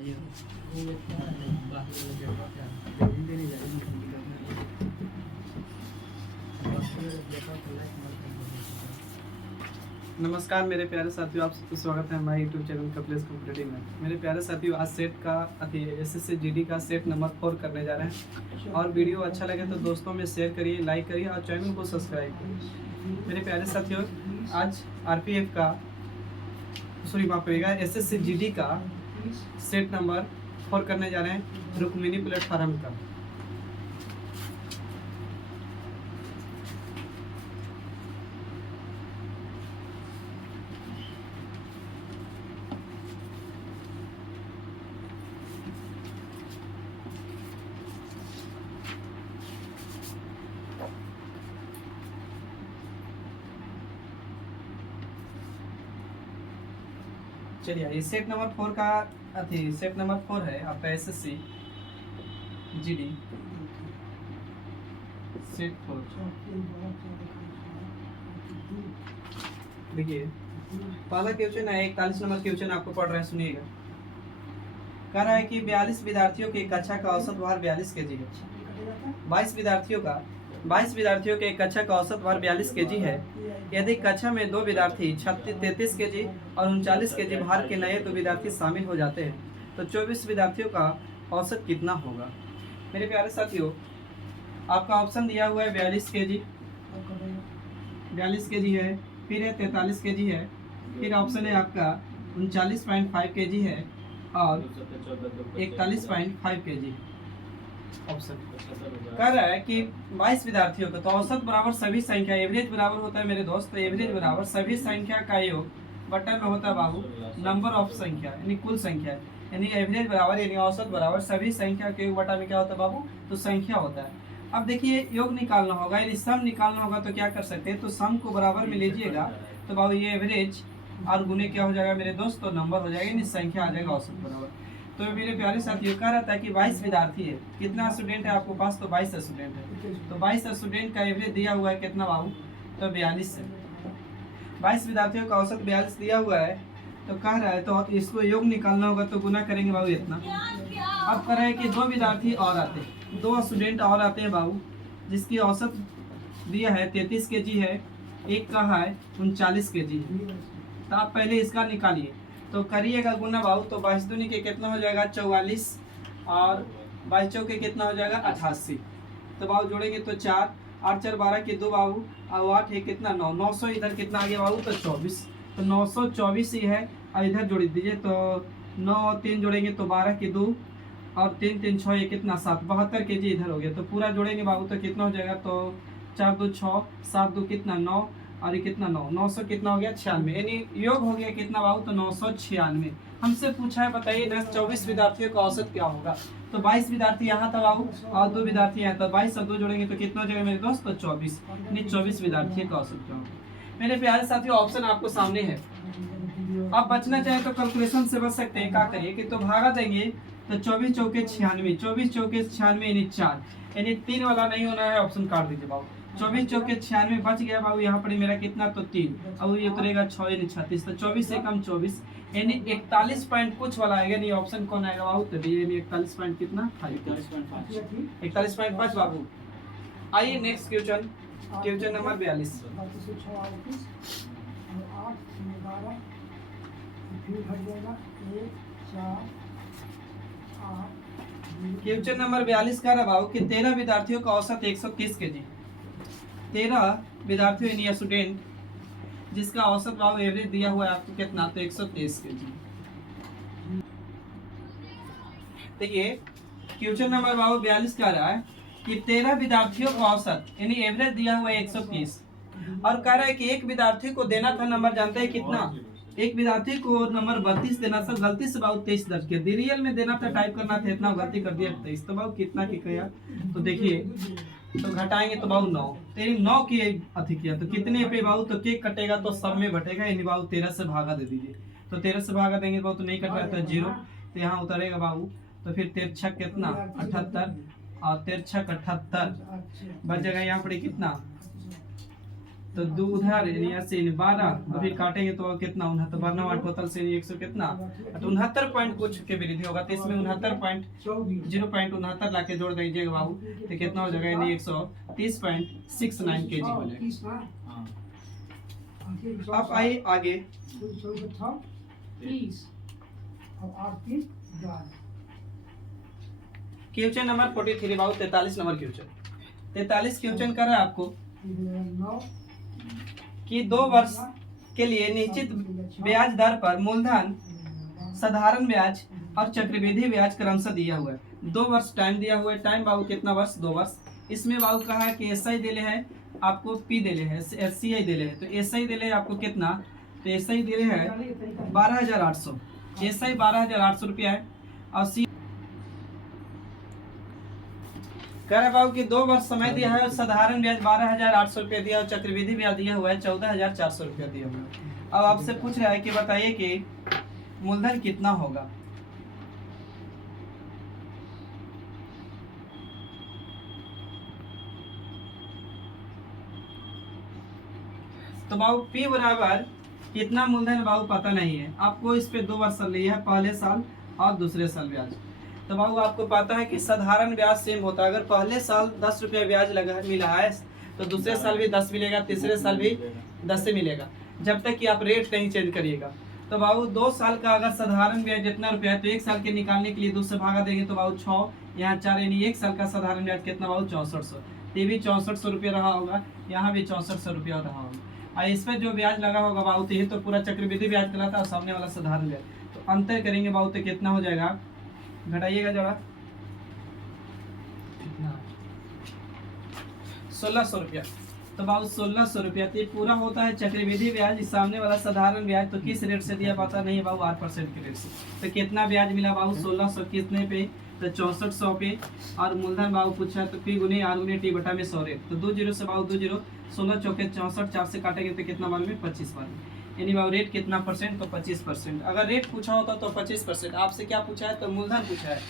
नमस्कार मेरे प्यारे साथियों, आप सबका स्वागत है हमारे यूट्यूब चैनल कपिलेश कॉम्पिटिटिव में। मेरे प्यारे साथियों, आज सेट का एसएससी जीडी का सेट नंबर 4 करने जा रहे हैं। और वीडियो अच्छा लगे तो दोस्तों में शेयर करिए, लाइक करिए और चैनल को सब्सक्राइब करिए। मेरे प्यारे साथियों, आज आरपीएफ का माफ करिएगा एसएससी जीडी का सेट नंबर 4 करने जा रहे हैं रुक्मिणी प्लेटफार्म का। चलिए, ये सेट नंबर 4 का सेट नंबर 4 है आपका एसएससी जीडी सेट 4। देखिए, पहला क्वेश्चन है 41 नंबर क्वेश्चन आपको पढ़ रहे हैं, सुनिएगा। कह रहा है कि 42 विद्यार्थियों की कक्षा का औसत भार 42 केजी है। 22 विद्यार्थियों के कक्षा का औसत भार 42 केजी है। यदि कक्षा में 2 विद्यार्थी 33 केजी और 39 केजी भार के नए 2 विद्यार्थी शामिल हो जाते हैं तो 24 विद्यार्थियों का औसत कितना होगा। मेरे प्यारे साथियों, आपका ऑप्शन दिया हुआ है 42 केजी है, फिर है 43 केजी है, फिर ऑप्शन है आपका 39.5 केजी है और 41.5 केजी ऑप्शन। कह रहा है कि 22 विद्यार्थियों का तो औसत बराबर सभी संख्या, एवरेज बराबर होता है मेरे दोस्त, तो एवरेज बराबर सभी संख्या का योग बटा में होता है बाबू नंबर ऑफ संख्या, यानी कुल संख्या, यानी एवरेज बराबर यानी औसत बराबर सभी संख्या के योग बटा में क्या होता है बाबू, तो संख्या होता है। अब देखिए, योग निकालना होगा, यदि सम निकालना होगा तो क्या कर सकते हैं, तो सम को बराबर में लीजिएगा तो बाबू ये एवरेज और गुने क्या हो जाएगा मेरे दोस्त, तो नंबर हो जाएगा, यानी संख्या आ जाएगा औसत बराबर। तो मेरे प्यारे साथियों, कह रहा था कि 22 विद्यार्थी है, कितना स्टूडेंट है आपके पास, तो 22 स्टूडेंट है। तो 22 स्टूडेंट का एवरेज दिया हुआ है कितना बाबू, तो 42 है। 22 विद्यार्थियों का औसत 42 दिया हुआ है, तो कह रहा है तो इसको योग निकालना होगा तो गुना करेंगे बाबू इतना। अब कह रहा है कि 2 विद्यार्थी और आते हैं, 2 स्टूडेंट और आते हैं बाबू, जिसकी औसत दिया है 33 केजी है, एक का है 39 केजी है। तो आप पहले इसका निकालिए, तो करिएगा गुना बाबू, तो 22 दूनी के कितना हो जाएगा 44 और 22 चौके कितना हो जाएगा 88। तो बाबू जोड़ेंगे तो 4 8 4 12 के 2 बाबू और 8 है कितना 9, 900 इधर कितना आ गया बाबू, तो 24, तो 924 ही है। और इधर जोड़ दीजिए तो 9 और 3 जोड़ेंगे तो 12 के 2 और 3 3 6 ये कितना 7, 72 केजी इधर हो गया। तो पूरा जोड़ेंगे बाबू तो कितना हो जाएगा, तो 4 2 6 7 2 कितना 9 और ये कितना 9, 900 कितना हो गया 96, यानी योग हो गया कितना बाबू, तो 996। हमसे पूछा है बताइए ना 24 विद्यार्थियों का औसत क्या होगा। तो 22 विद्यार्थी यहाँ था बाबू और 2 विद्यार्थी यहाँ, तो 22 और 2 जोड़ेंगे तो कितना हो जाएगा मेरे दोस्त, तो 24, यानी 24 विद्यार्थियों का औसत क्या होगा। मेरे प्यारे साथियों, ऑप्शन आपको सामने है। अब बचना चाहे तो कैलकुलेशन से बच सकते हैं, क्या करिए कि तो भागा देंगे तो 24 चौके 96, 24 चौके 96 यानी 4, यानी 3 वाला नहीं होना है, ऑप्शन काट दीजिए बाबू। 24 चौके 96 बच गया बाबू, यहाँ पर मेरा कितना, तो 3, अब ये उतरेगा 6 यानी 36, तो 24 से कम 24 यानी 41 पॉइंट कुछ वाला आएगा, नहीं ऑप्शन कौन आएगा बाबू, तो यानी 41 पॉइंट कितना 41.5 बाबू। आइए next question, question number 42। Question number 42 का रहा कि 13 विद्यार्थियों का औसत 130 केजी, 13 विद्यार्थियों यानी स्टूडेंट जिसका औसत बाबू एवरेज दिया हुआ है आपको कितना, तो 130 केजी। देखिए, क्वेश्चन नंबर बाबू 42 का रहा है कि 13 विद्यार्थियों का औसत यानी एवरेज दिया हुआ है 130 और कह रहा है कि एक विद्यार्थी को देना था नंबर, जानते हैं कितना, एक विद्यार्थी को नंबर 32 देना था, गलती से बाबू 23 दर्ज किया, रियल में देना था, टाइप करना था, इतना गलती कर दिया 23, तो बाबू कितना की किया, तो देखिए तो घटाएंगे तो बाबू 9, तेरी 9 की अति किया तो कितने पे बाबू, तो केक कटेगा तो सब में बटेगा, यानी बाबू 13 से भागा दे दीजिए, तो 13 से भागा देंगे बाबू तो नहीं कट रहा है, तो 0, तो यहाँ उतरेगा बाबू, तो फिर 13 छक कितना 78 और 13 छक 78 बच जाएगा, यहाँ पर कितना तो दो उधर यानी 12 और फिर काटेंगे तो कितना 69 वरना टोटल से 100 कितना 69 पॉइंट कुछ के वृद्धि होगा तो इसमें 0.69 लाके जोड़ दीजिएगा बाबू तो कितना हो जाएगा यानी 130.69 केजी हो जाएगा। अब आइए आगे क्वेश्चन नंबर 43 बाबू 43 नंबर क्वेश्चन 43 क्वेश्चन कर रहा है आपको कि 2 वर्ष के लिए निश्चित ब्याज दर पर मूलधन साधारण ब्याज और चक्रवृद्धि ब्याज क्रमशः दिया हुआ है। 2 वर्ष टाइम दिया हुआ है। टाइम बाबू कितना वर्ष 2 वर्ष। इसमें बाबू कहा है कि एसआई दिले है आपको पी दिले है एससीआई दिले है तो एसआई दिले है आपको कितना तो एसआई दिले है 12,800 एसआई 12,800 रुपया है और सी कह रहा बाबू कि 2 वर्ष समय दिया है और साधारण ब्याज 12,800 रुपया दिया और चक्रवृद्धि ब्याज दिया हुआ है 14,400 रुपया दिया हुआ है। अब आपसे पूछ रहा है कि बताइए कि मूलधन कितना होगा। तो बाबू P बराबर कितना मूलधन बाबू पता नहीं है आपको। इस पे 2 वर्ष लिया है पहले साल और दूसरे साल ब्याज। तो बाबू आपको पता है कि साधारण ब्याज सेम होता है। अगर पहले साल 10 रुपया ब्याज लगा मिला है तो दूसरे साल भी 10 मिलेगा तीसरे साल भी 10 से मिलेगा जब तक कि आप रेट नहीं चेंज करिएगा। तो बाबू 2 साल का अगर साधारण ब्याज जितना रुपया है तो 1 साल के निकालने के लिए 2 से भागा देंगे तो बाबू 6 यहाँ 4 यानी 1 साल का साधारण ब्याज कितना बाबू 6400। ये भी 6400 रुपया रहा होगा यहाँ भी 6400 रुपया रहा होगा। और इस पर जो ब्याज लगा होगा बाबू तो ये तो पूरा चक्रवृद्धि ब्याज कहलाता है और सामने वाला साधारण ब्याज। तो अंतर करेंगे बाबू तो कितना हो जाएगा घटाइएगा जरा 1600 रुपया। तो बाबू 1600 रुपया तो पूरा होता है चक्रवृद्धि ब्याज। सामने वाला साधारण ब्याज तो किस रेट से दिया पता नहीं बाबू 8% के रेट से। तो कितना ब्याज मिला बाबू 1600 कितने पे तो 6400 पे और मूलधन बाबू पूछा तो P गुने R गुने T बटा में 100 रेट। तो 2 जीरो से बाबू 2 जीरो 16 चौके 64 4 से काटेंगे तो कितना बार में 25 बार में यानी बाबू रेट कितना परसेंट तो 25%। अगर रेट पूछा होता तो 25%। आपसे क्या पूछा है तो मूलधन पूछा है।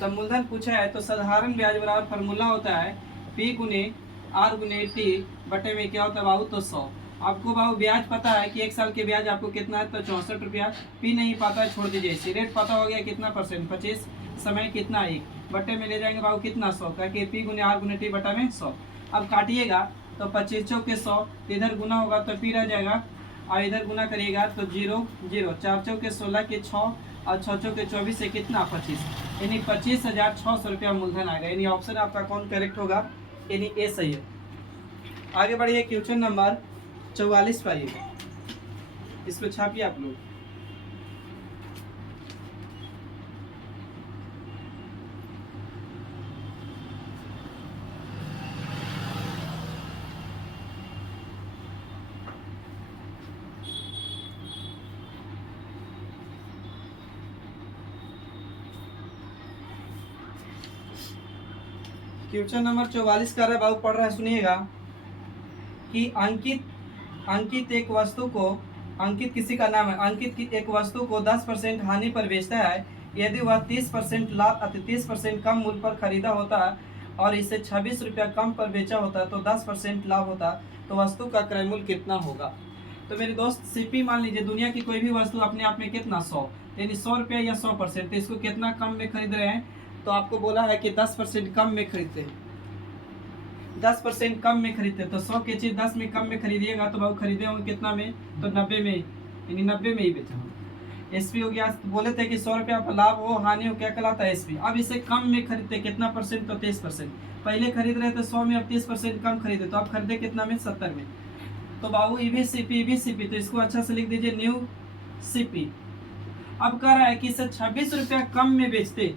तो मूलधन पूछा है तो साधारण ब्याज बराबर फार्मूला होता है P गुने R गुने T बटे में क्या होता है बाबू तो 100। आपको बाबू ब्याज पता है कि 1 साल के ब्याज आपको कितना है तो 64 रुपया। P नहीं पता है छोड़ दीजिए इसी। रेट पता हो गया कितना परसेंट 25 समय कितना 1 बटे में ले जाएंगे बाबू कितना 100 करके P गुने R गुने T बटा में 100। अब काटिएगा तो 25 चौके 100 इधर गुना होगा तो P रह जाएगा और इधर गुना करिएगा तो 0 0 4 चौके 16 के 6 और 6 चौके 24 से कितना 25 यानी 25,600 रुपया मूलधन आएगा। यानी ऑप्शन आपका कौन करेक्ट होगा यानी ए सही है। आगे बढ़िए क्वेश्चन नंबर 44 पर इस पे छापिए आप लोग। क्वेश्चन नंबर 44 का बाबू पढ़ रहा है सुनिएगा कि अंकित एक वस्तु को अंकित किसी का नाम है। अंकित की एक वस्तु को 10% हानि पर बेचता है। यदि वह 30% लाभ अति 30% कम मूल्य पर खरीदा होता और इसे 26 रुपया कम पर बेचा होता तो 10% लाभ होता तो वस्तु का क्रय मूल्य कितना होगा। तो मेरे दोस्त सीपी मान लीजिए दुनिया की कोई भी वस्तु अपने आप में कितना 100 यानी 100 रुपया या 100%। तो इसको कितना कम में खरीद रहे हैं तो आपको बोला है कि 10% कम में खरीदते हैं। 10% कम में खरीदते तो 100 के चीज 10 में कम में खरीदिएगा तो भाव खरीदे होंगे कितना में तो 90 में यानी 90 में ही बेचा होगा। एसपी हो गया बोले थे कि 100 रुपया लाभ हो हानि हो क्या कहलाता है एसपी। अब इसे कम में खरीदते कितना परसेंट तो 23%। पहले खरीद रहे थे 100 में अब 30% कम खरीदे तो अब खरीदे कितना में 70 में। तो बाबू ईबीसीपी तो इसको अच्छा से लिख दीजिए न्यू सीपी। अब कह रहा है कि इसे 26 रुपया कम में बेचते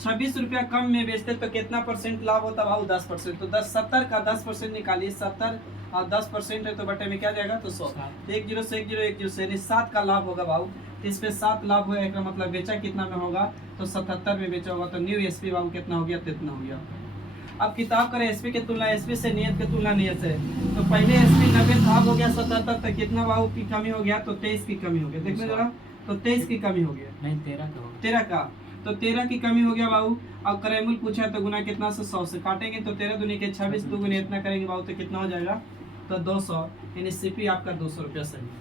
26 रुपया कम में बेचते तो कितना परसेंट लाभ होता बाबू 10%। तो 70 का 10% निकालिए 70 और 10% है तो बटे में क्या जाएगा तो 100। 1 0 से 1 0 1 0 से यानी 7 का लाभ होगा बाबू। इस पे 7 लाभ हुआ एक मतलब बेचा कितना में होगा तो 77 में बेचा होगा। तो न्यू एसपी बाबू कितना हो गया कितना हो गया। अब किताब करें एसपी की तुलना एसपी से नियत की तुलना नियत से। तो पहले एसपी 90 था हो गया 77 तक कितना बाबू की कमी हो गया तो 23 की कमी हो गया। देखने जरा तो 23 की कमी हो गया नहीं 13 का तो 13 की कमी हो गया बाबू। अब क्रय मूल्य पूछा है तो गुना कितना से 100 से काटेंगे तो 13 दूनी के 26 2 गुने इतना करेंगे बाबू तो कितना हो जाएगा तो 200, यानी सीपी आपका 200 रुपया सही है।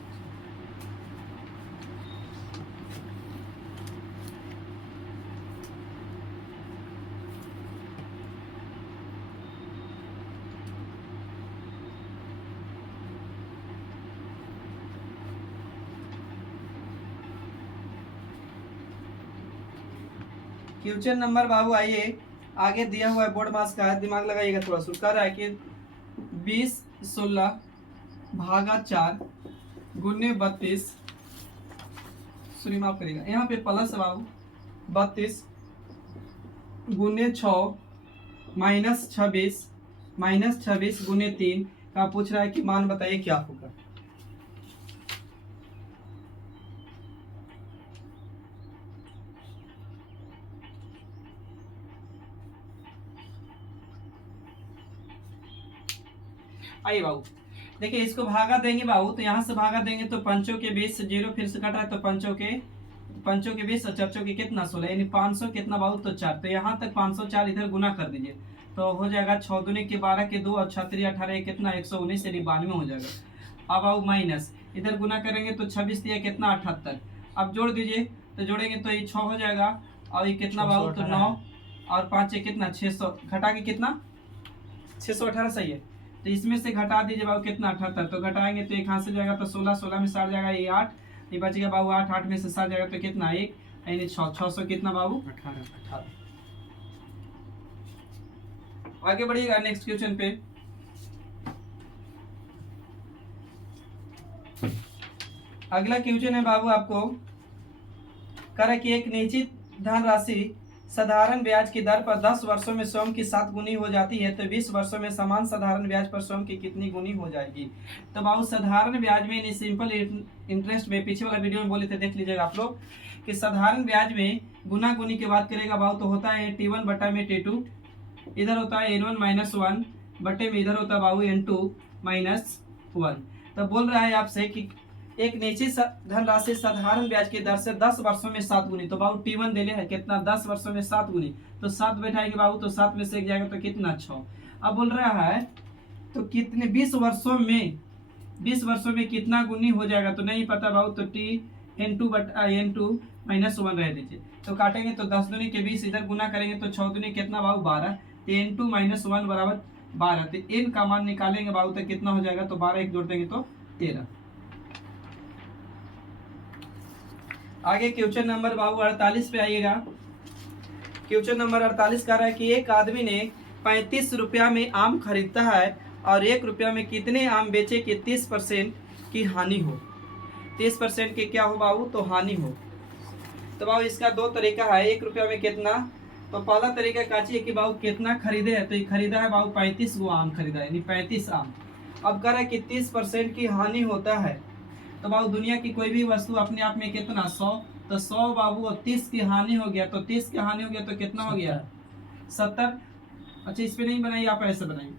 क्वेश्चन नंबर बाबू आइए आगे दिया हुआ है, बोर्ड मास का है, दिमाग लगाइएगा थोड़ा सा। कह रहा है कि 20/16 गुने 32, सॉरी माफ करिएगा, यहाँ पे प्लस है बाबू, 32 गुने 6 -26 गुने 3 का पूछ रहा है कि मान बताइए क्या होगा। आइए बाबू देखिए, इसको भागा देंगे बाबू, तो यहाँ से भागा देंगे तो पंचों के 20 जीरो फिर से कट रहा है, तो पंचों के 20 और चर्चों के कितना 16, यानी 500 कितना बाबू तो 4, तो यहाँ तक 504 इधर गुना कर दीजिए तो हो जाएगा 6 दूनी के 12 के 2 और 6 18 कितना 119, यानी 92 हो जाएगा। अब बाबू माइनस इधर गुना करेंगे तो 26 दिया कितना 78, अब जोड़ दीजिए तो जोड़ेंगे तो ये 6 हो जाएगा, और ये कितना बाबू तो 9 और 5 कितना 600, घटा के कितना 618 सही है, तो इसमें से घटा दीजिए बाबू कितना 78, तो घटाएंगे तो एक हाथ से जाएगा तो 16 में 7 जाएगा, ये 8, ये बचेगा बाबू 8 में से 7 जाएगा तो कितना 1, यानी 600 कितना बाबू 18। आगे बढ़िएगा नेक्स्ट क्वेश्चन पे। अगला क्वेश्चन है बाबू आपको कह कि एक निश्चित धनराशि साधारण ब्याज की दर पर 10 वर्षों में स्वयं की 7 गुनी हो जाती है, तो 20 वर्षों में समान साधारण ब्याज पर स्वयं की कितनी गुनी हो जाएगी। तो बाबू साधारण ब्याज में सिंपल इंटरेस्ट में पिछले वाला वीडियो में बोले थे, देख लीजिएगा आप लोग कि साधारण ब्याज में गुना गुनी की बात करेगा बाबू तो होता है T1 बटा में T2, इधर होता है N1 - 1 बटे में इधर होता है बाबू N2 - 1। तो बोल रहा है आपसे कि एक निश्चित धनराशि साधारण ब्याज की दर से 10 वर्षों में 7 गुनी, तो बाबू T1 दे है कितना 10 वर्षों में 7 गुनी, तो 7 बैठाएंगे बाबू तो 7 में से 1 जाएगा तो कितना 6। अब बोल रहा है तो कितने 20 वर्षों में कितना गुनी हो जाएगा, तो नहीं पता बाबू, तो N2 बटा N2 - 1 रह दीजिए, तो काटेंगे तो 10 दूनी के 20 इधर गुना करेंगे तो 6 दूनी कितना बाबू 12, तो N2 - 1 बराबर 12, तो N का मान निकालेंगे बाबू तो कितना हो जाएगा, तो 12 एक जोड़ देंगे तो 13। आगे क्वेश्चन नंबर बाबू 48 पे आइएगा। क्वेश्चन नंबर 48 कह रहा है कि एक आदमी ने 35 रुपया में आम खरीदता है और 1 रुपया में कितने आम बेचे कि 30% की हानि हो। 30% की क्या हो बाबू तो हानि हो। तो बाबू इसका दो तरीका है, 1 रुपया में कितना, तो पहला तरीका का चाहिए कि बाबू कितना खरीदे है, तो ये खरीदा है बाबू 35 गो आम खरीदा है, यानी 35 आम। अब कह रहा है कि 30% की हानि होता है, तो बाबू दुनिया की कोई भी वस्तु अपने आप में कितना 100, तो 100 बाबू और 30 की हानि हो गया, तो 30 की हानि हो गया तो कितना हो गया 70। अच्छा इस पे नहीं बनाइए, आप ऐसे बनाइए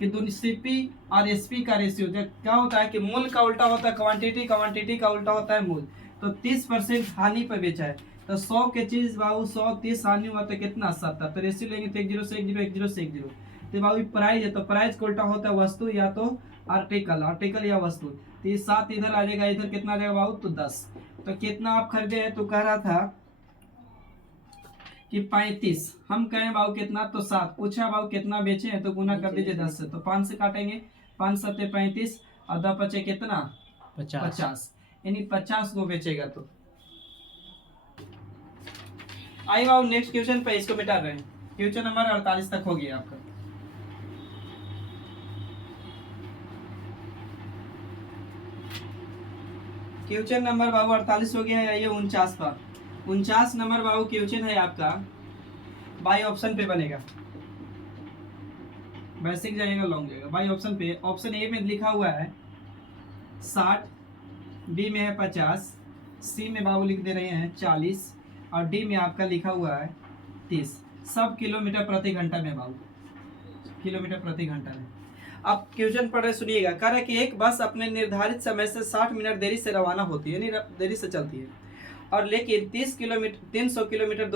कि सीपी और एसपी का रेशियो जब क्या होता है कि मूल का उल्टा होता है क्वांटिटी, क्वांटिटी का उल्टा होता है मूल, तो 30% हानि पर बेचा है, तो 100 के चीज बाबू 100 30 हानि हुआ तो कितना 70, तो रेशियो लेंगे तो 10 से 10 10 से 10, तो बाबू प्राइस है, तो प्राइस का उल्टा होता है वस्तु या तो आर्टिकल या वस्तु, तो ये 7 इधर आ जाएगा, इधर कितना आ जाएगा बाबू तो 10। तो कितना आप खरीदे हैं, तो कह रहा था कि 35, हम कहें बाबू कितना तो 7, पूछा बाबू कितना बेचे हैं, तो गुना कर दीजिए 10 से, तो 5 से काटेंगे, 5 7 35 और 10 बचे कितना 50, यानी 50 को बेचेगा। तो आइए बाबू नेक्स्ट क्वेश्चन पे, इसको मिटा रहे हैं, क्वेश्चन नंबर 48 तक हो गया आपका। क्वेश्चन नंबर बाबू 48 हो गया है, ये 49 का 49 नंबर बाबू क्वेश्चन है आपका, बाई ऑप्शन पे बनेगा, बेसिक जाएगा लॉन्ग जाएगा, बाई ऑप्शन पे। ऑप्शन ए में लिखा हुआ है 60, बी में है 50, सी में बाबू लिख दे रहे हैं 40 और डी में आपका लिखा हुआ है 30। सब किलोमीटर प्रति घंटा में बाबू, किलोमीटर प्रति घंटा में। अब क्वेश्चन पढ़ रहे सुनिएगा, कह रहा है कि एक बस अपने निर्धारित समय से 60 मिनट देरी से रवाना होती है, यानी देरी से चलती है, और लेकिन 300 किलोमीटर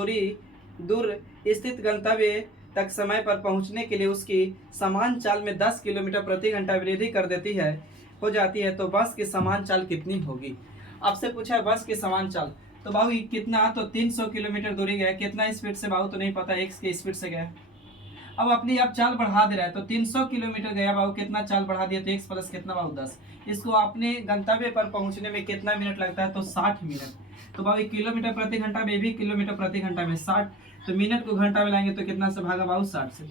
दूर स्थित गंतव्य तक समय पर पहुंचने के लिए उसकी समान चाल में 10 किलोमीटर प्रति घंटा वृद्धि कर देती है हो जाती है, तो बस की समान चाल कितनी होगी। आपसे पूछा है बस की समान चाल, तो बाबू कितना, तो 300 किलोमीटर दूरी गया, कितना स्पीड से बाबू तो नहीं पता, x के स्पीड से गया। अब अपनी आप चाल बढ़ा दे रहा है, तो 300 किलोमीटर गया बाबू, कितना चाल बढ़ा दिया, तो x प्लस कितना बाबू 10। इसको अपने गंतव्य पर पहुंचने में कितना मिनट लगता है, तो 60 मिनट। तो बाबू किलोमीटर प्रति घंटा में भी किलोमीटर प्रति घंटा में 60, तो मिनट को घंटा में लाएंगे तो कितना से भागा बाबू 60 से।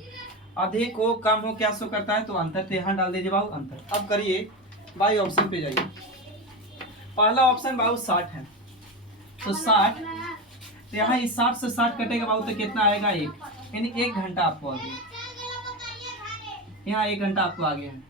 अधिक हो कम हो क्या शो करता है, तो अंतर, तो यहाँ डाल दीजिए बाबू अंतर। अब करिए बाई ऑप्शन पे जाइए, पहला ऑप्शन बाबू 60 है, तो 60, तो यहाँ इस 60 से 60 कटेगा बाबू तो कितना आएगा 1, यानी 1 घंटा आपको आ गया, यहाँ 1 घंटा आपको आ गया है।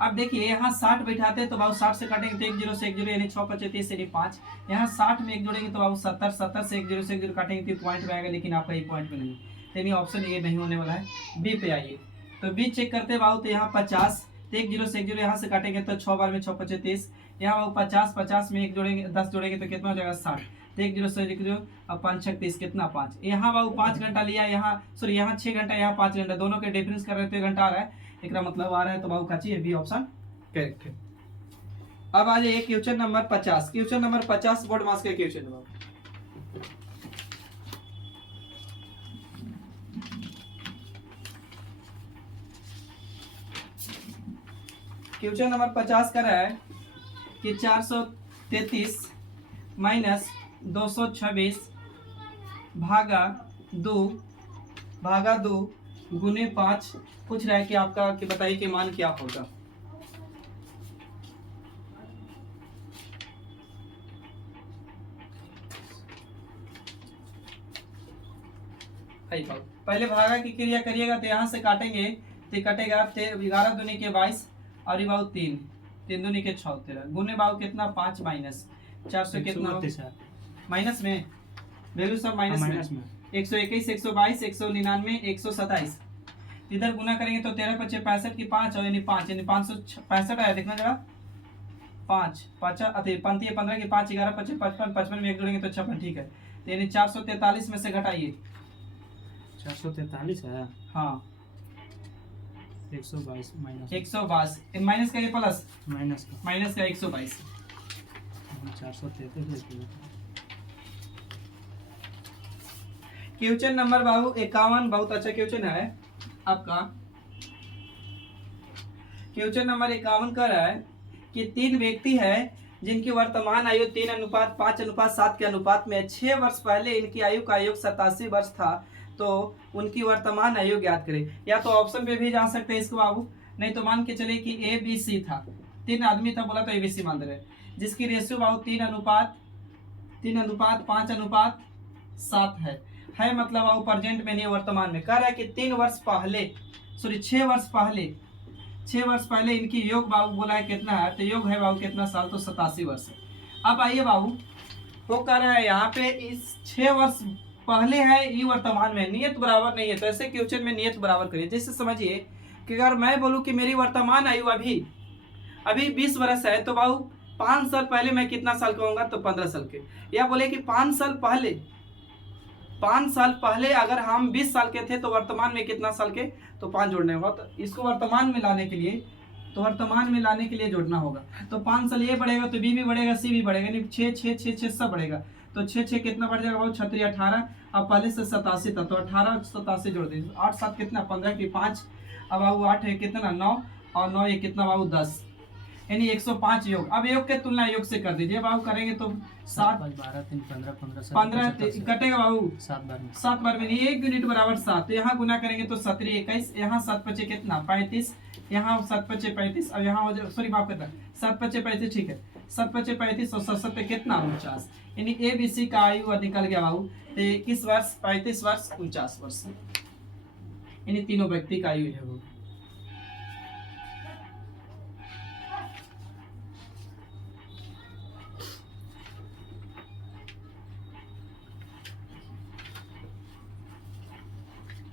अब देखिए यहाँ 60 बैठाते हैं तो बाबू 60 से काटेंगे तो 1 0 से 1 0 यानी 6 5 30 यानी 5, यहाँ 60 में 1 जोड़ेंगे तो बाबू 70, 70 से 1 0 से 1 0 काटेंगे तो पॉइंट में आएगा, लेकिन आपका ये पॉइंट में नहीं, यानी ऑप्शन ए नहीं होने वाला है। बी पे आइए, तो बी चेक करते हैं बाबू, तो यहाँ 50, तो 1 0 से 1 0 यहाँ से काटेंगे तो 6 बार में 6 5 30, यहाँ बाबू 50, 50 में 1 जोड़ेंगे 10 जोड़ेंगे तो कितना हो जाएगा 60, तो 1 0 से 1 0, अब 5 6 30 कितना 5, यहाँ बाबू 5 घंटा लिया, यहाँ सॉरी यहाँ 6 घंटा, यहाँ 5 घंटा, दोनों के डिफरेंस कर रहे थे, घंटा आ रहा है, एक मतलब आ रहा है, तो बाबू का चाहिए बी ऑप्शन करेक्ट है। अब आ जाइए question number 50, question number 50 board मास के क्वेश्चन है। क्वेश्चन नंबर 50 कर रहा है कि 433 माइनस 226 भागा 2 गुने 5 पूछ रहा है कि आपका कि बताइए कि मान क्या होगा। पहले भागा की क्रिया करिएगा, तो यहाँ से काटेंगे तो कटेगा 11 दूनी के 22 और बाबू 3 दूनी के 6 13 गुने बाबू कितना 5 माइनस 400 कितना माइनस में वैल्यू सब माइनस में 121 122 199 127, इधर गुना करेंगे तो 13 5 65 की 5 और यानी 5 यानी 565 आया, देखना जरा 5 5 पंती 15 की 5 11 25 55 55 में 1 जोड़ेंगे तो 56, ठीक है, यानी 443 में से घटाइए 443 है, हाँ 122 माइनस 122 माइनस का ये प्लस माइनस का 122 433 लिखिए। क्वेश्चन नंबर बाबू 51 बहुत अच्छा क्वेश्चन है आपका। क्वेश्चन नंबर 51 का रहा है कि 3 व्यक्ति है जिनकी वर्तमान आयु 3:5:7 के अनुपात में 6 वर्ष पहले इनकी आयु का योग 87 वर्ष था, तो उनकी वर्तमान आयु ज्ञात करें। या तो ऑप्शन पे भी जा सकते हैं इसको बाबू, नहीं तो मान के चले कि ABC था, 3 आदमी था बोला तो ABC मान रहे, जिसकी रेशियो बाबू 3:5:7 है मतलब बाबू प्रेजेंट में नहीं वर्तमान में। कह रहा है कि 6 वर्ष पहले इनकी योग बाबू बोला है कितना है, तो योग है बाबू कितना साल, तो 87 वर्ष। अब आइए बाबू वो कह रहा है यहाँ पे इस 6 वर्ष पहले है, ये वर्तमान में, नियत बराबर नहीं है, तो ऐसे क्वेश्चन में नियत बराबर करिए। जैसे समझिए कि अगर मैं बोलूँ कि मेरी वर्तमान आयु अभी 20 वर्ष है, तो बाबू 5 साल पहले मैं कितना साल का होऊंगा, तो 15 साल के। या बोले कि 5 साल पहले अगर हम 20 साल के थे तो वर्तमान में कितना साल के, तो 5 जोड़ने होगा। तो इसको वर्तमान में लाने के लिए जोड़ना होगा, तो 5 साल ये बढ़ेगा तो बी भी बढ़ेगा सी भी बढ़ेगा, यानी 6 सब बढ़ेगा, तो 6 कितना बढ़ जाएगा बहुत 36 18, अब पहले से 87 था तो 18 87 जोड़ दीजिए, 8 7 कितना 15 की 5, अब बाबू 8 है कितना 9 और 9 ये कितना बाबू 10, यानी 105 योग। अब योग के तुलना योग से कर दीजिए बाबू, करेंगे तो 7 12 3 15 15 कटेगा बाबू 7 बार में 1 यूनिट बराबर 7, तो यहाँ गुना करेंगे तो 17 21, यहाँ 7 5 कितना 35, यहाँ 7 5 35, और यहाँ सॉरी माफ करना 7 5 35, ठीक है 7 5 35 और 7 7 कितना 49, यानी ABC का आयु निकल गया बाबू 21 वर्ष 35 वर्ष 49 वर्ष, यानी तीनों व्यक्ति का आयु है वो।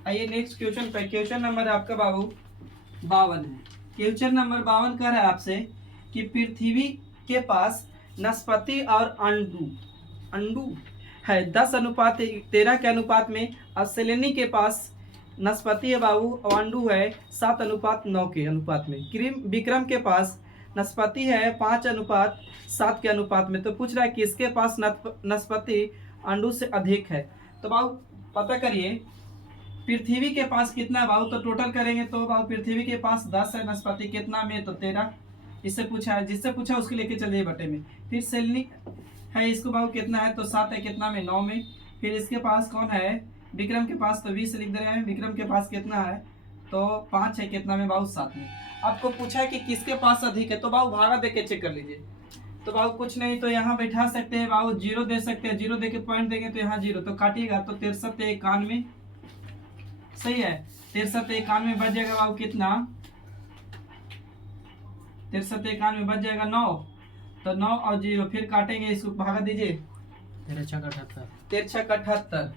आइए नेक्स्ट क्वेश्चन पे, क्वेश्चन नंबर आपका बाबू 52 है। क्वेश्चन नंबर 52 कह रहा है आपसे कि पृथ्वी के पास नाशपाती और अंडू है 10:13 के अनुपात में, और सेलेनी के पास नाशपाती है बाबू, आंडू है 7:9 के अनुपात में। विक्रम के पास नाशपाती है 5:7 के अनुपात में। तो पूछ रहा है कि इसके पास नाशपाती आंडू से अधिक है। तो बाबू पता करिए पृथ्वी के पास कितना है बाबू। तो टोटल करेंगे तो बाबू पृथ्वी के पास 10 है, नाशपाती कितना में तो 13। इससे पूछा है, जिससे पूछा उसके लेके चलिए बटे में। फिर सेलनी है, इसको बाबू कितना है तो 7 है, कितना में 9 में। फिर इसके पास कौन है विक्रम के पास, तो 20 लिख दे रहे हैं। विक्रम के पास कितना है तो 5 है, कितना में बाबू 7 में। आपको पूछा है कि किसके पास अधिक है, तो बाबू भागा दे के चेक कर लीजिए। तो बाबू कुछ नहीं तो यहाँ बैठा सकते हैं बाबू, 0 दे सकते हैं, 0 दे के पॉइंट देंगे तो यहाँ 0, तो काटिएगा तो 63 सही है। 63 बच जाएगा बाबू कितना, 63 बच जाएगा 9, तो 9 और 0 फिर काटेंगे, इसको भागा दीजिए। 13×78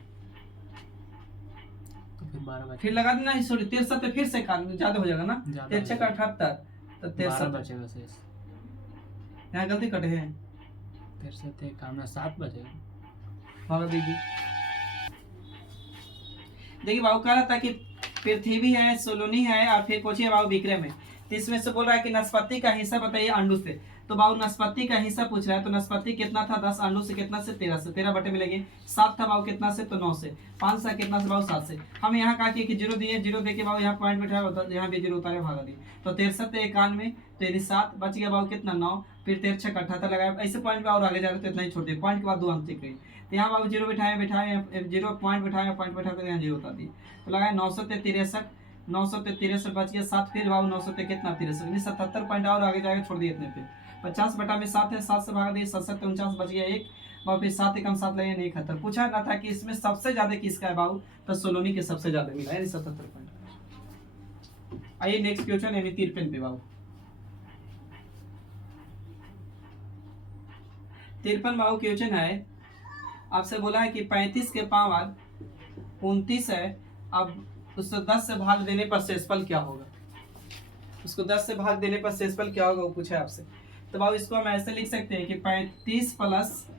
तो फिर 12 फिर लगा देना, सॉरी 63 फिर से 91 ज्यादा हो जाएगा ना। 13×78 तो 63 बचेगा शेष। यहाँ गलती कटे हैं, 7 बचेगा। भागा दीजिए। देखिए बाबू कह रहा था कि पृथ्वी है, सोलोनी है और फिर पूछिए बाबू विक्रम है। तो इसमें से बोल रहा है कि नाशपाती का हिस्सा बताइए आंडू से। तो बाबू नाशपाती का हिस्सा पूछ रहा है, तो नाशपाती कितना था 10, आंडू से कितना से 13 से, 13 बटे मिलेंगे। 7 था बाबू कितना से तो 9 से, 5 से कितना से बाबू 7 से। हम यहाँ कहा कि 0 दिए, 0 दे के बाबू यहाँ पॉइंट बैठा, यहाँ भी 0 उतारे भागा दिए। तो 63×91 तो यानी 7 बच गया बाबू कितना 9, फिर 13×78 लगाया। ऐसे पॉइंट पे और आगे जा रहे तो इतना ही छोड़ दिए, पॉइंट के बाद 2 अंक चेक करिए। तो यहाँ बाबू 0 बैठाए 0 पॉइंट बैठाया, पॉइंट बैठा कर यहाँ 0 उतार दिए। तो लगाया 963 बच गया 7, फिर बाबू 900 कितना 63, 77 पॉइंट और आगे जाके छोड़ दिए इतने पे। 50/7 है, 7 से भागा दिए, 7 49 बच गया 1 बाबू। फिर 7 एकम 7 लगे 71। पूछा ना था कि इसमें सबसे ज्यादा किसका है बाबू, तो सोलोनी के सबसे ज्यादा मिला है 77 पॉइंट। आइए नेक्स्ट क्वेश्चन यानी 53 पे बाबू। 53 बाबू क्वेश्चन है, आपसे बोला है कि 35 के पावर 29 है, अब उसको 10 से भाग देने पर शेषफल क्या होगा। उसको 10 से भाग देने पर शेषफल क्या होगा वो पूछा है आपसे। तो बाबू इसको हम ऐसे लिख सकते हैं कि 35 +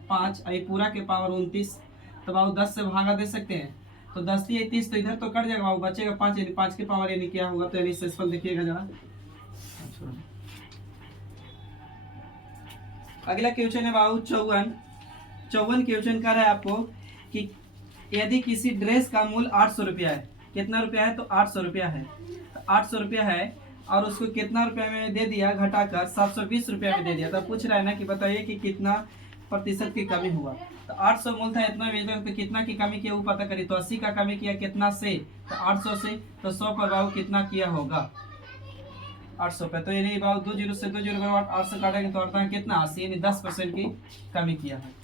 5 आई पूरा के पावर 29। तो बाबू 10 से भागा दे सकते हैं, तो 10 × 30 तो इधर तो कट जाएगा बाबू, बचेगा 5, यानी 5 के पावर यानी क्या होगा, तो यानी शेषफल देखिएगा जरा। अगला क्वेश्चन है बाबू 54 क्वेश्चन कर रहा है आपको कि यदि किसी ड्रेस का मूल्य 800 रुपया है, कितना रुपया है तो 800 रुपया है। तो 800 रुपया है और उसको कितना रुपया में दे दिया, घटाकर 720 रुपया में दे दिया। तो पूछ रहा है ना कि बताइए कि कितना प्रतिशत की कमी हुआ। तो 800 मूल था, इतना वेतन तो कितना की कमी किया वो पता करिए। तो 80 का कमी किया कितना से, तो 800 से, तो 100 पर बाबू कितना किया होगा 800 पे। तो यानी बाबू 2 0 से 2 0 बराबर 8 से काटेंगे तो आता है कितना 80, यानी 10% की कमी किया है।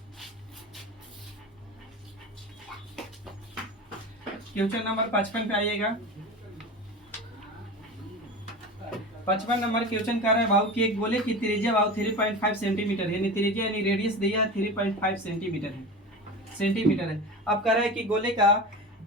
क्वेश्चन नंबर 55 पे आइएगा। 55 नंबर क्वेश्चन कर रहा है बाबू कि एक गोले की त्रिज्या बाबू 3.5 सेंटीमीटर है, यानी त्रिज्या यानी रेडियस दिया है 3.5 सेंटीमीटर है। अब कह रहा है कि गोले का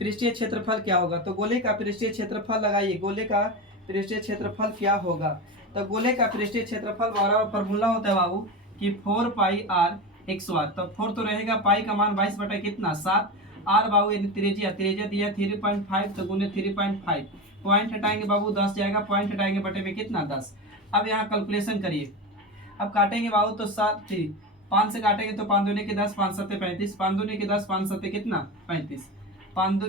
पृष्ठीय क्षेत्रफल क्या होगा। तो गोले का पृष्ठीय क्षेत्रफल लगाइए, गोले का पृष्ठीय क्षेत्रफल क्या होगा। तो गोले का पृष्ठीय क्षेत्रफल बराबर फॉर्मूला होता है बाबू कि 4πr/x²। तो 4 तो रहेगा, पाई का मान 22 बटा कितना 7, आर बाबू यानी त्रिज्या दिया 3.5 तो गुने 3.5, पॉइंट हटाएंगे बाबू 10 जाएगा, पॉइंट हटाएंगे बटे में कितना 10। अब यहाँ कैलकुलेशन करिए, अब काटेंगे बाबू तो 7 5 से काटेंगे तो 5 दूनी के 10 5 7 35, 5 दूनी के 10 5 7 कितना 35, 5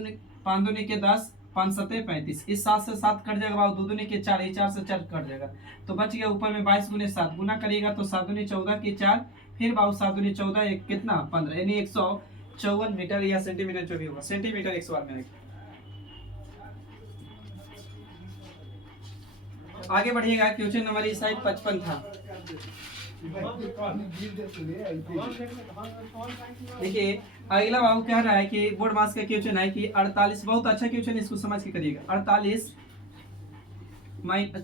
दूनी के 10 5 7 35, इस 7 से 7 कट जाएगा बाबू, 2 दूनी के 4, 4 से 4 कट जाएगा तो बच गया ऊपर में 22 × 7 गुना करिएगा तो 7 दूनी 14 की 4, फिर बाबू 7 दूनी 14 एक कितना 15, यानी 154 मीटर या सेंटीमीटर जो भी होगा, सेंटीमीटर 100 में। आगे बढ़िएगा, क्वेश्चन नंबर इस साइड 55 था। देखिए अगला बाबू कह रहा है कि बोर्ड मास का क्वेश्चन है कि 48, बहुत अच्छा क्वेश्चन, इसको समझ के करिएगा। 48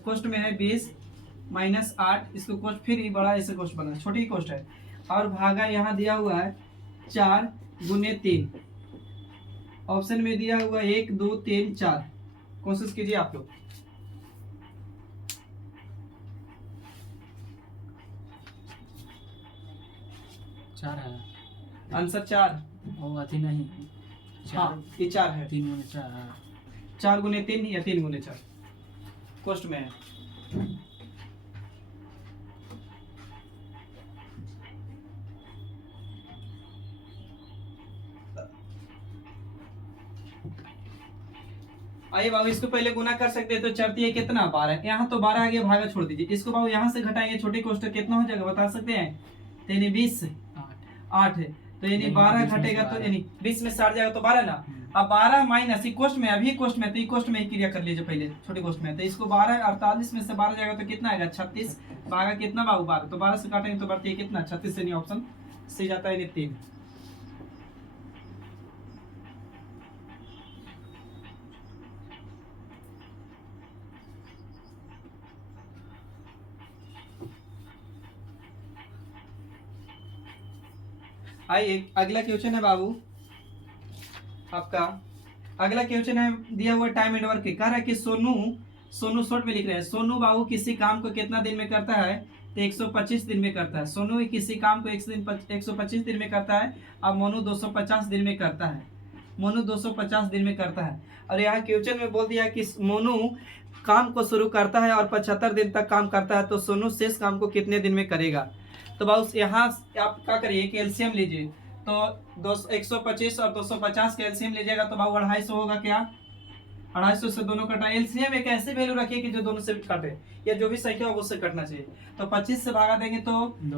कोष्ट में है 20 - 8, इसको कोष्ट फिर बड़ा ऐसे कोष्ट बना, छोटी कोष्ट है और भागा यहाँ दिया हुआ है 4 × 3, ऑप्शन में दिया हुआ 1 2 3 4। कोशिश कीजिए आप लोग। चार है आंसर 4, वो अति नहीं, हाँ ये 4 है। 3 × 4 4 गुने 3 या 3 गुने 4 कॉस्ट में है। आइए बाबू इसको पहले गुना कर सकते हैं, तो चरती है कितना 12, यहाँ तो 12 आगे भागा छोड़ दीजिए, इसको बाबू यहाँ से घटाएंगे छोटे कोष्टक कितना हो जाएगा बता सकते हैं, तो यानी 20 8 है, तो यानी 12 घटेगा तो यानी 20 में 60 जाएगा तो 12 ना। अब 12 माइनस कोष्ट में, अभी कोष्ट में, तो ई कोष्ट में ही क्रिया कर लीजिए पहले छोटे कोष्ट में, तो इसको 12 48 में से 12 जाएगा तो कितना आएगा 36, भागा कितना बाबू 12, तो 12 से काटेंगे तो बढ़ती है कितना 36, यानी ऑप्शन सी जाता है 3। आइए अगला क्वेश्चन है बाबू आपका, अगला क्वेश्चन है दिया हुआ टाइम एंड वर्क के, कह रहा है कि सोनू शॉर्ट में लिख रहे हैं, सोनू बाबू किसी काम को कितना दिन में करता है, तो 125 दिन में करता है। सोनू किसी काम को 125 दिन में करता है, अब मोनू 250 दिन में करता है, मोनू 250 दिन में करता है। और यहाँ क्वेश्चन में बोल दिया कि मोनू काम को शुरू करता है और 75 दिन तक काम करता है, तो सोनू शेष काम को कितने दिन में करेगा। तो बाबू यहाँ आप क्या करिए कि एलसीएम लीजिए, तो 125 और 250 का एलसीएम लीजिएगा तो बाबू 250 होगा, क्या 250 से दोनों कटा, एलसीएम एक ऐसे वैल्यू रखिए कि जो दोनों से कटे या जो भी संख्या हो उससे कटना चाहिए। तो 25 से भागा देंगे तो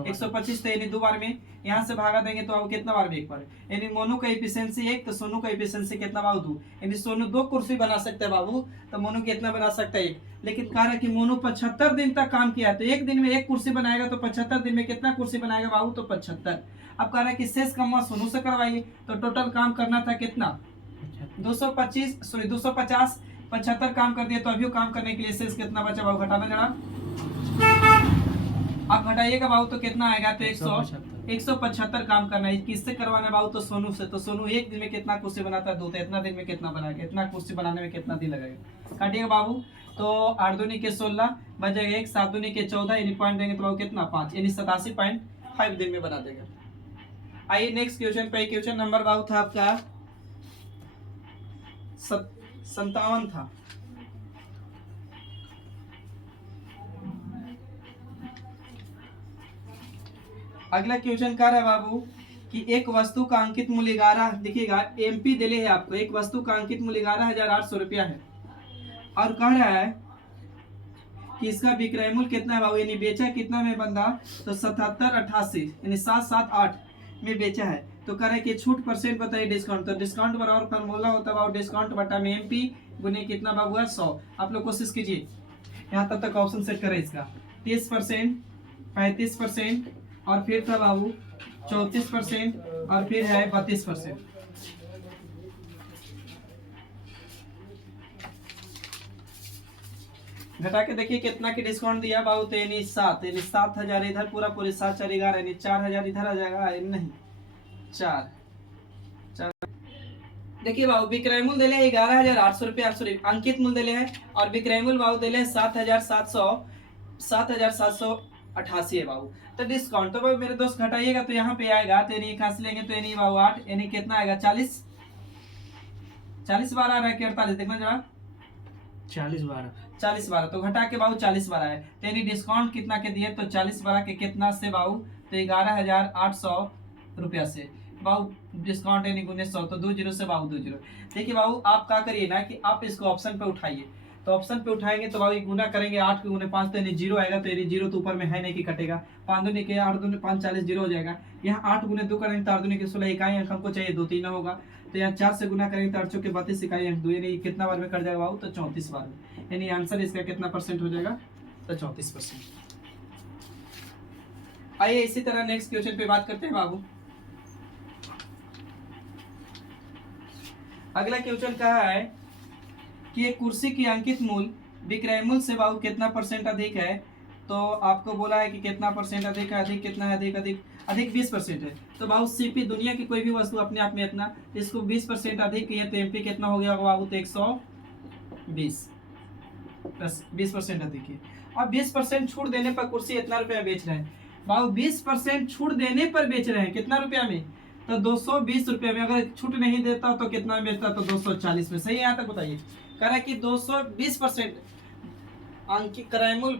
125, तो यानी 2 बार में, यहाँ से भागा देंगे तो अब कितना बार में 1 बार, यानी मोनू का एफिशिएंसी 1, तो सोनू का एफिशिएंसी कितना बाबू 2, यानी सोनू 2 कुर्सी बना सकते हैं बाबू, तो मोनू कितना बना सकता है 1। लेकिन कह रहा है कि मोनू 75 दिन तक काम किया, तो एक दिन में 1 कुर्सी बनाएगा, तो 75 दिन में कितना कुर्सी बनाएगा बाबू, तो 75। अब कह रहा है कि शेष काम सोनू से करवाइए, तो टोटल काम करना था कितना 250 75 काम कर दिया, तो अभी काम करने के लिए शेष कितना बचा बाबू, घटाना जरा, आप घटाइएगा बाबू तो कितना आएगा, तो 175 काम करना है। किससे करवाना है बाबू, तो सोनू से। तो सोनू एक दिन में कितना कुर्सी बनाता है 2, तो इतना दिन में कितना बनाएगा, इतना कुर्सी बनाने में कितना दिन लगेगा, काटिएगा बाबू। तो 8 दूनी के 16 बच जाएगा 1, 7 दूनी के 14, यानी पॉइंट देंगे तो बाबू कितना 5, यानी 87.5 दिन में बना देगा। आइए नेक्स्ट क्वेश्चन पे, क्वेश्चन नंबर बाबू था आपका 57 था। अगला क्वेश्चन कह रहा है बाबू कि एक वस्तु का अंकित मूल्य 11, देखिएगा एमपी दिले है आपको, एक वस्तु का अंकित मूल्य 11,800 रुपया है, और कह रहा है कि इसका विक्रय मूल्य कितना है बाबू, यानी बेचा कितना में बंदा, तो 7788 यानी 778 में बेचा है। तो कह रहा है कि छूट परसेंट बताइए डिस्काउंट, तो डिस्काउंट बराबर फॉर्मूला होता है बाबू डिस्काउंट बटा में एमपी गुने कितना बाबू है 100। आप लोग कोशिश कीजिए यहाँ तब तक ऑप्शन सेट करें इसका, 30%, 35%, और फिर था बाबू 34%, और फिर है 32%। घटा के देखिए कितना की डिस्काउंट दिया बाबू, तो यानी 7, यानी 7000 इधर पूरा पूरे 7 4 11, यानी 4000 इधर आ जाएगा, नहीं 4। देखिए बाबू विक्रय मूल्य दिले 11,800 रुपया, सॉरी अंकित मूल्य दिले है, और विक्रय मूल्य बाबू दिले 7,788 है बाबू। तो डिस्काउंट तो बाबू मेरे दोस्त घटाइएगा तो यहाँ पे आएगा, तो यानी खास लेंगे तो यानी बाबू 8, यानी कितना आएगा 40 बार आ रहा है कि 48, देखना जरा 40 12, तो घटा के बाबू 40 बार है, तो यानी डिस्काउंट कितना के दिए, तो 40 बार के कितना से बाबू, तो 11,800 रुपया से बाबू डिस्काउंट यानी गुने 100, तो 20 से बाबू 20। देखिए बाबू आप क्या करिए ना कि आप इसको ऑप्शन पे उठाइए, तो ऑप्शन पे उठाएंगे तो बाबू गुना करेंगे 8 के गुने 5, तो यानी 0 आएगा, तो यानी 0 तो ऊपर में है नहीं कि कटेगा, 5 दूनी के 8 दूनी 5 40 0 हो जाएगा। यहाँ 8 गुने 2 करेंगे तो 8 दूनी के 16 इकाई अंक हमको चाहिए 2 3 होगा, तो यहाँ 4 से गुना करेंगे तो 8 चौके 32 इकाई अंक 2, यानी कितना बार में कट जाएगा बाबू, तो 34 बार में, यानी आंसर इसका कितना परसेंट हो जाएगा, तो 34%। आइए इसी तरह नेक्स्ट क्वेश्चन पे बात करते हैं बाबू। अगला क्वेश्चन कहा है कि एक कुर्सी की अंकित मूल्य विक्रय मूल्य से बाबू कितना परसेंट अधिक है, तो आपको बोला है कि कितना परसेंट अधिक है, अधिक कितना है, अधिक 20% है। तो बाबू सीपी दुनिया की कोई भी वस्तु अपने आप में इतना, इसको 20% अधिक है, तो एमपी कितना हो गया बाबू, तो 120 प्लस 20% अधिक है। और 20% छूट देने पर कुर्सी इतना रुपया बेच रहे हैं बाबू, 20% छूट देने पर बेच रहे हैं कितना रुपया में, तो 220 रुपये में अगर छूट नहीं देता तो कितना में बेचता, तो 240 में। सही है यहाँ तक बताइए। कह रहा है कि 220% अंकित क्रयमूल्य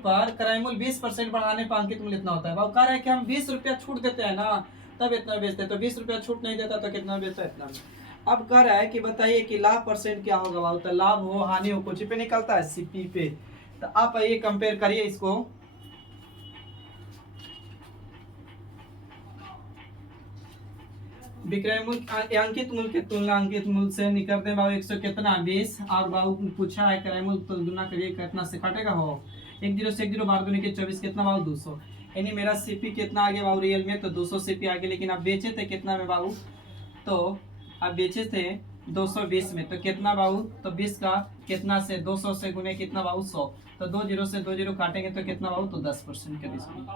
20% बढ़ाने पर अंकित मूल्य इतना होता है। बाबू कह रहा है कि हम 20 रुपया छूट देते हैं ना, तब इतना बेचते हैं, तो 20 रुपया छूट नहीं देता तो कितना बेचता है, इतना में। अब कह रहा है कि बताइए कि लाभ परसेंट क्या होगा बाबू। तो लाभ हो हानि हो कुछ पे निकलता है, सीपी पे। तो आप ये कंपेयर करिए इसको, विक्रय मूल्य अंकित मूल्य की तुलना अंकित मूल्य से निकल दे बाबू 100 कितना 20, और बाबू पूछा है क्रय मूल्य तुलना करिए कितना से काटेगा हो 10 से 10 12 दूनी के 24 कितना बाबू 200। यानी मेरा सीपी कितना आ गया बाबू रियल में, तो 200 सीपी आ गया। लेकिन आप बेचे थे कितना में बाबू, तो आप बेचे थे 220 में, तो कितना बाबू, तो 20 का कितना से 200 से गुने कितना बाबू 100, तो 20 से 20 काटेंगे तो कितना बाबू, तो 10% का डिस्काउंट,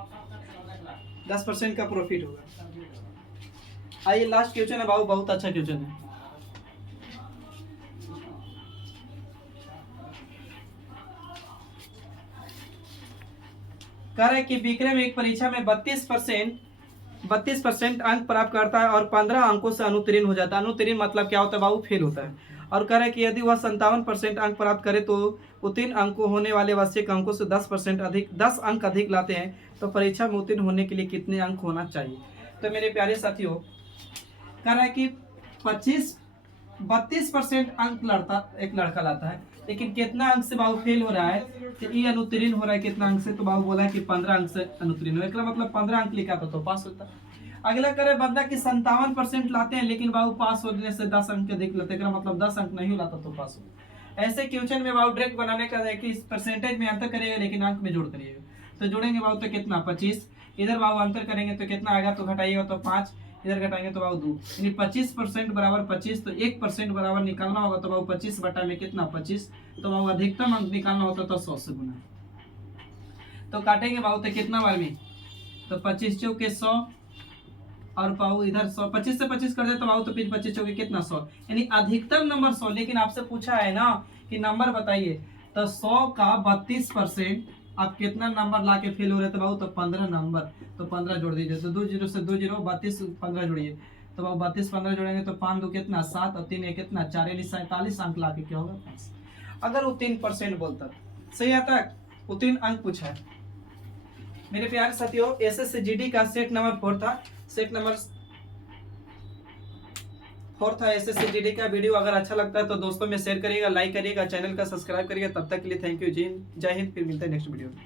10% का प्रॉफिट होगा। आइए लास्ट क्वेश्चन है बाबू, बहुत अच्छा क्वेश्चन है। कह रहा है कि विक्रम एक परीक्षा में 32% अंक प्राप्त करता है और 15 अंकों से अनुत्तीर्ण हो जाता है। अनुत्तीर्ण मतलब क्या होता है बाबू, फेल होता है। और कह रहा है कि यदि वह 57% अंक प्राप्त करे तो उत्तीर्ण अंकों होने वाले वार्षिक अंकों से 10 अंक अधिक लाते हैं, तो परीक्षा में उत्तीर्ण होने के लिए कितने अंक होना चाहिए। तो मेरे प्यारे साथियों, कह रहा है कि 32% अंक एक लड़का लाता है, लेकिन कितना अंक से बाबू फेल हो रहा है, तो ये अनुत्तीर्ण हो रहा है कितना अंक से, तो बाबू बोला है कि 15 अंक से अनुत्तीर्ण हो, मतलब 15 अंक लिखा था तो पास होता। अगला करे बंदा कि 57% लाते हैं, लेकिन बाबू पास होने से 10 अंक अधिक लाते हैं, मतलब 10 अंक नहीं लाता तो पास हो। ऐसे क्वेश्चन में बाबू डायरेक्ट बनाने का है कि परसेंटेज में अंतर करिएगा लेकिन अंक में जोड़ करिएगा। तो जोड़ेंगे बाबू तो कितना 25, इधर बाबू अंतर करेंगे तो कितना आएगा, तो घटाइएगा तो 5, इधर घटाएंगे तो बाबू 2, यानी 25% बराबर 25, तो 1% बराबर निकालना होगा, तो बाबू 25 बटा में कितना 25, तो बाबू अधिकतम अंक निकालना होता तो 100 से गुना। तो काटेंगे बाबू तो कितना बार में, तो 25 चौके 100, और बाबू इधर 100, 25 से 25 कर दे तो बाबू तो फिर 25 चौके कितना 100, यानी अधिकतम नंबर 100। लेकिन आपसे पूछा है ना कि नंबर बताइए, तो 100 का 32% आप कितना नंबर ला के फेल हो रहे थे बाबू, तो 15 नंबर, तो 15 जोड़ दीजिए, तो 20 से 20 32 15 जोड़िए, तो बाबू 32 15 जोड़ेंगे तो 5 2 कितना 7 और 3 1 कितना 4, यानी 47 अंक ला के क्या होगा पास। अगर वो 3% बोलता, सही आता है, उत्तीर्ण अंक पूछा है। मेरे प्यारे साथियों, एसएसजीडी का सेट नंबर 4 था, सेट नंबर 4 था एसएसजीडी का। वीडियो अगर अच्छा लगता है तो दोस्तों में शेयर करिएगा, लाइक करिएगा, चैनल का सब्सक्राइब करिएगा। तब तक के लिए थैंक यू, जय हिंद, फिर मिलते हैं नेक्स्ट वीडियो में।